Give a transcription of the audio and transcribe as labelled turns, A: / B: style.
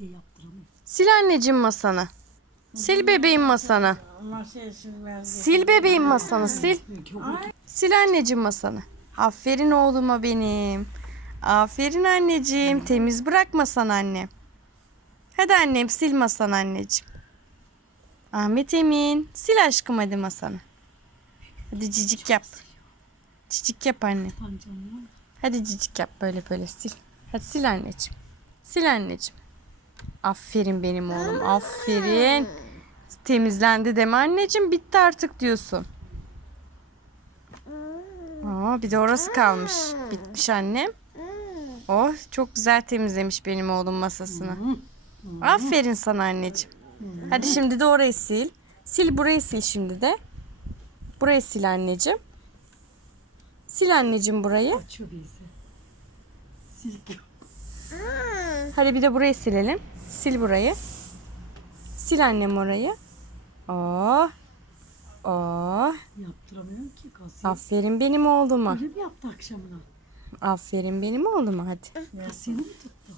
A: kasiye yaptıramıyor.
B: Sil anneciğim masanı. Sil bebeğim masanı.
C: Masaya silmez.
B: Sil bebeğim masanı sil. Sil anneciğim masanı. Aferin oğluma benim. Aferin anneciğim. Temiz bırakmasan annem. Hadi annem sil masanı anneciğim. Ahmet Emin. Sil aşkım hadi masanı. Hadi cicik yap. Cicik yap anne. Hadi cicik yap böyle böyle sil. Hadi sil anneciğim. Sil anneciğim. Aferin benim oğlum. Aferin. Temizlendi deme anneciğim. Bitti artık diyorsun. Aa, bir de orası kalmış. Bitmiş annem. Oh çok güzel temizlemiş benim oğlum masasını. Aferin sana anneciğim. Hadi şimdi de orayı sil. Sil burayı sil şimdi de. Burayı sil anneciğim. Sil anneciğim burayı.
A: açıyor bizi. Silk yok.
B: Hadi bir de burayı silelim. Sil burayı. Sil annem orayı. Oh. Oh.
A: Yaptıramıyorum ki kasiye.
B: Aferin benim oğluma.
A: Öyle mi yaptı akşamına?
B: Aferin benim oğluma hadi.
A: Kasiyeni mi tuttu?